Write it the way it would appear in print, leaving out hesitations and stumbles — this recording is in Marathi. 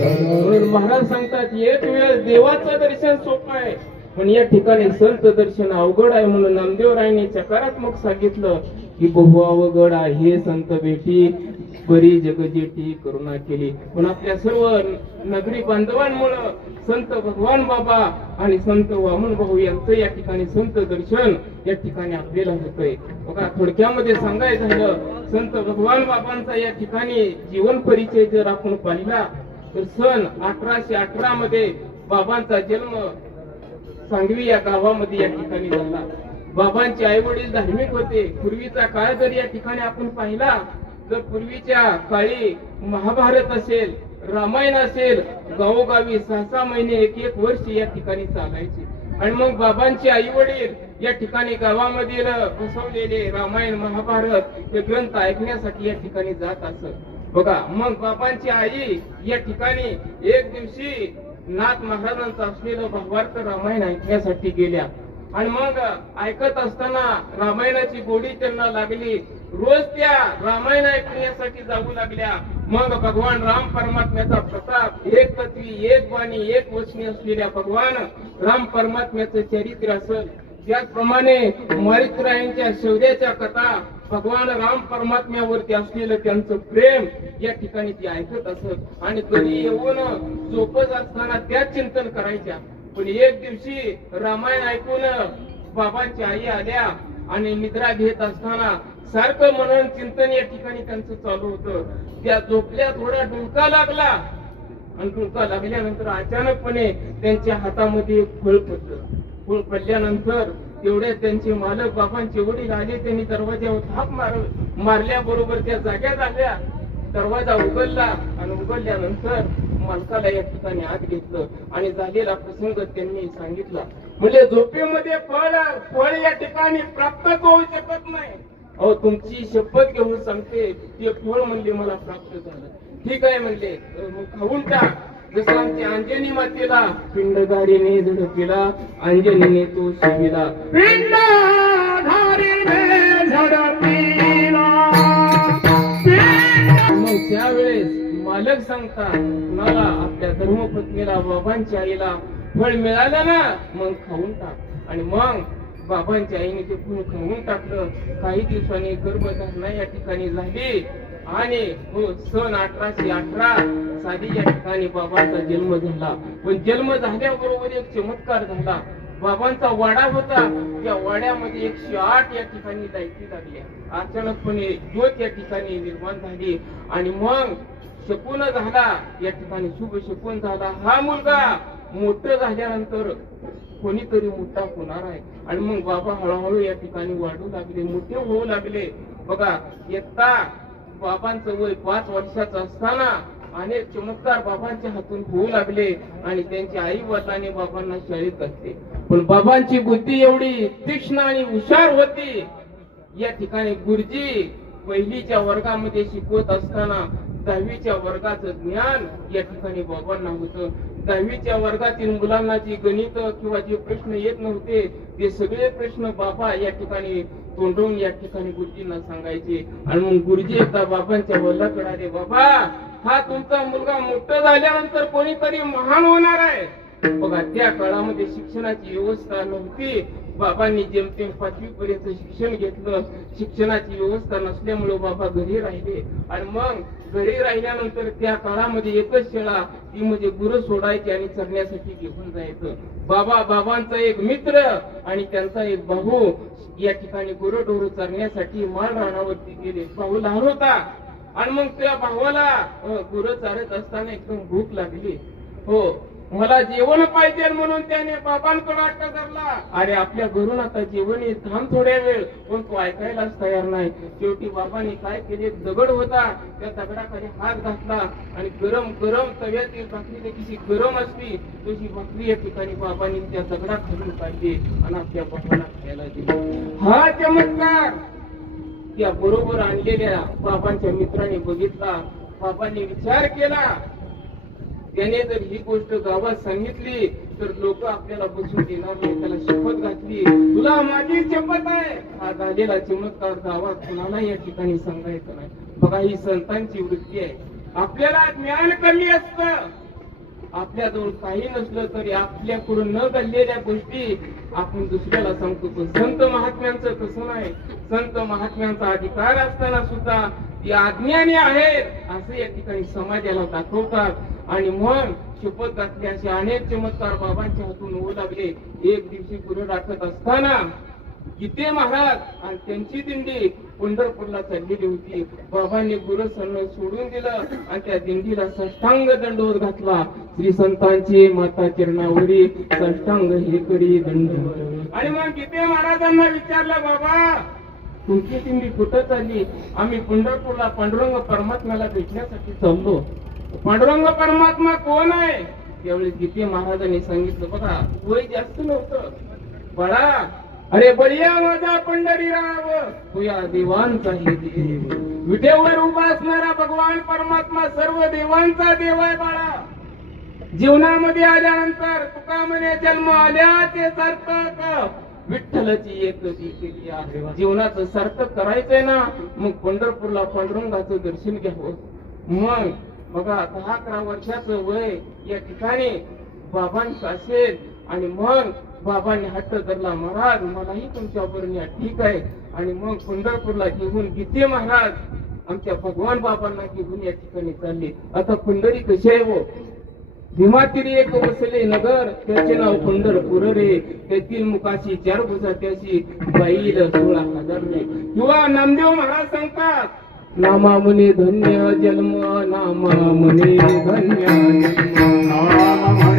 महाराज सांगतात एक वेळ देवाचं दर्शन सोपं आहे पण या ठिकाणी संत दर्शन अवघड आहे म्हणून नामदेवरायांनी सकारात्मक सांगितलं की बहु अवघड आहे संत भेटी बरी जगजेटी करुणा केली. पण आपल्या सर्व नगरी बांधवांमुळे संत भगवान बाबा आणि संत वामन भाऊ यांचं या ठिकाणी संत दर्शन या ठिकाणी आपल्याला होतंय. बघा थोडक्यामध्ये सांगायचं झालं संत भगवान बाबांचा या ठिकाणी जीवन परिचय जर आपण पाहिला तर सन 1818 मध्ये बाबांचा जन्म सांगवी या गावामध्ये या ठिकाणी झाला. बाबांचे आई वडील धार्मिक होते. पूर्वीचा काळ जर या ठिकाणी आपण पाहिला तर पूर्वीच्या काळी महाभारत असेल रामायण असेल गावोगावी 6-6 महिने 1-1 वर्ष या ठिकाणी चालायचे. आणि मग बाबांचे आई वडील या ठिकाणी गावामधील बसवलेले रामायण महाभारत हे ग्रंथ ऐकण्यासाठी या ठिकाणी जात असत. बघा मग बाबांची आई या ठिकाणी एक दिवशी नाथ महाराजांचं असलेलं भावार्थ रामायण ऐकण्यासाठी गेल्या. आणि मग ऐकत असताना रामायणाची गोडी त्यांना लागली. रोज त्या रामायण ऐकण्यासाठी जाऊ लागल्या. मग भगवान राम परमात्म्याचा प्रताप एक तत्वी एक वाणी एक वचनी असलेल्या भगवान राम परमात्म्याचं चरित्र असेल त्याचप्रमाणे मारुतीरायांच्या शौर्याच्या कथा भगवान राम परमात्म्यावरती असलेलं त्यांचं प्रेम या ठिकाणी ती ऐकत असत. आणि कधी येऊन झोपत असताना त्याच चिंतन करायच्या. पण एक दिवशी रामायण ऐकून बाबांची आई आल्या आणि निद्रा घेत असताना सारखं मनन चिंतन या ठिकाणी त्यांचं चालू होतं. त्या झोपल्या थोडा डुलका लागला आणि डुलका लागल्यानंतर अचानकपणे त्यांच्या हातामध्ये फळ पडलं. फळ पडल्यानंतर तेवढ्या त्यांचे मालक बाबांचे वडील आले. त्यांनी दरवाज्यावर थाप मारल्याबरोबर त्या जाग्या झाल्या. दरवाजा उघडला आणि उघडल्यानंतर मालकाला या ठिकाणी आत घेतलं आणि झालेला प्रसंग त्यांनी सांगितला. म्हणजे झोपेमध्ये फळ या ठिकाणी प्राप्तच होऊ शकत नाही. अहो तुमची शपथ घेऊन सांगते ते फळ म्हणले मला प्राप्त झालं. ठीक आहे म्हणले मग खाऊन टाक. जसं आमची अंजनी मातेला पिंडधारीने झडपिला अंजनीने तो शिविला पिंडधारीने झडपिला. मग त्यावेळेस मालक सांगतात कुणाला आपल्या धर्मपत्नीला बाबांच्या आईला फळ मिळालं ना मग खाऊन टाक. आणि मग बाबांच्या आईने ते फळ खाऊन टाकलं. काही दिवसांनी गर्भधारणा या ठिकाणी झाली आणि सन 1818 साली या ठिकाणी बाबांचा जन्म झाला. पण जन्म झाल्याबरोबर एक चमत्कार झाला. बाबांचा वाडा होता त्या वाड्यामध्ये 108 या ठिकाणी लाईटी लागल्या. अचानकपणे ज्योत या ठिकाणी निर्माण झाली आणि मग शकुन झाला या ठिकाणी शुभ शकुन झाला. हा मुलगा मोठं झाल्यानंतर कोणीतरी मोठा होणार आहे. आणि मग बाबा हळूहळू या ठिकाणी वाढू लागले मोठे होऊ लागले. बघा एकदा बाबांचं वय 5 वर्षाचं असताना अनेक चमत्कार बाबांच्या हातून होऊ लागले आणि त्यांच्या आई वडिलांनी बाबांना शाळेत घातले. पण बाबांची बुद्धी एवढी तीक्ष्ण आणि हुशार होती. या ठिकाणी गुरुजी पहिलीच्या वर्गामध्ये शिकवत असताना 10वीच्या वर्गाचं ज्ञान या ठिकाणी बाबांना होतं. 10वीच्या वर्गातील मुलांना जे गणित किंवा जे प्रश्न येत नव्हते ते सगळे प्रश्न बाबा या ठिकाणी तोंडवून या ठिकाणी गुरुजींना सांगायचे. आणि मग गुरुजी एकदा बाबांच्या वडिलांकडे आले. बाबा हा तुमचा मुलगा मोठा झाल्यानंतर कोणीतरी महान होणार आहे. बघा त्या काळामध्ये शिक्षणाची व्यवस्था नव्हती. बाबांनी जेमतेम 5वी पर्यंत शिक्षण घेतलं. शिक्षणाची व्यवस्था नसल्यामुळे बाबा घरी राहिले. आणि मग घरी राहिल्यानंतर त्या काळामध्ये एकच शाळा ती म्हणजे गुरु सोडायची आणि चरण्यासाठी घेऊन जायचं. बाबांचा एक मित्र आणि त्यांचा एक भाऊ या ठिकाणी गुरु चरण्यासाठी माळ रानावरती गेले. भाऊ लहान होता आणि मग त्या भावाला गुरु चारत असताना एकदम भूक लागली. हो मला जेवण पाहिजे म्हणून त्याने बाबांकडे अट्टा धरला. अरे आपल्या घरून आता जेवण येत थांब थोड्या वेळ. पण तो ऐकायलाच तयार नाही. शेवटी बाबांनी काय केले दगड होता त्या दगडाखाली हात घातला आणि गरम गरम तव्यातील भाकरी कशी गरम असती तशी भाकरी या ठिकाणी बाबांनी त्या दगडाखालून काढली आणि आपल्या बाबांना खायला दिली. हा चमत्कार त्या बरोबर आणलेल्या बाबांच्या मित्राने बघितला. बाबांनी विचार केला त्याने जर ही गोष्ट गावात सांगितली तर लोक आपल्याला बसून देणार नाही. त्याला शपथ घातली तुला माझी शपथ आहे. हा झालेला चमत्कार गावात कुणाला या ठिकाणी सांगायचं नाही. बघा ही संतांची वृत्ती आहे. आपल्याला ज्ञान कमी असतं आपल्याजवळ काही नसलं तरी आपल्याकडून न घडलेल्या गोष्टी आपण दुसऱ्याला सांगतो. पण संत महात्म्यांचं तसं नाही. संत महात्म्यांचा अधिकार असताना सुद्धा ती अज्ञानी आहेत असं या ठिकाणी समाजाला दाखवतात. आणि मग शपथ घातली असे अनेक चमत्कार बाबांच्या हातून होऊ लागले. एक दिवशी गुरु राखत असताना गीते महाराज आणि त्यांची दिंडी पंढरपूरला चाललेली होती. बाबांनी गुरु सन्न सोडून दिलं आणि त्या दिंडीला साष्टांग दंडवत घातला. श्री संतांचे माता चरणावरी साष्टांग हे करी दंड. आणि मग गीते महाराजांना विचारलं, बाबा तुमची दिंडी कुठं चालली? आम्ही पंढरपूरला पांडुरंग परमात्म्याला भेटण्यासाठी चाललो. पांडुरंग परमात्मा कोण आहे? त्यावेळी गीते महाराजांनी सांगितलं, बघा वय जास्त नव्हतं बाळा, अरे बळीया माझा पंढरीराव तुया देवांचा हे देव. विटेवर उभा असणारा भगवान परमात्मा सर्व देवांचा देव आहे बाळा. जीवनामध्ये आल्यानंतर तुका म्हणे जन्म आल्याचे सार्थक विठ्ठलाची एक केली आहे. जीवनाचं सार्थक करायचंय ना, मग पंढरपूरला पांडुरंगाचं दर्शन घ्यावं. मग बघा 10-11 वर्षाचं वय या ठिकाणी बाबांचं असेल. आणि मग बाबांनी हट्ट धरला, महाराज मलाही तुमच्या बरोबर ठीक आहे. आणि मग पंढरपूरला घेऊन गीते महाराज आमच्या भगवान बाबांना घेऊन या ठिकाणी चालले. आता पंढरी कशी आहे? हो भीमातिरी एक वसले नगर, त्याचे नाव पंढरपूर रे. त्यातील मुखाशी 4 भुजा त्याशी बाईल 16,000 रे. किंवा नामदेव महाराज सांगतात, नामा मुनी धन्य जन्म, नामा मुनी धन्य जन्म.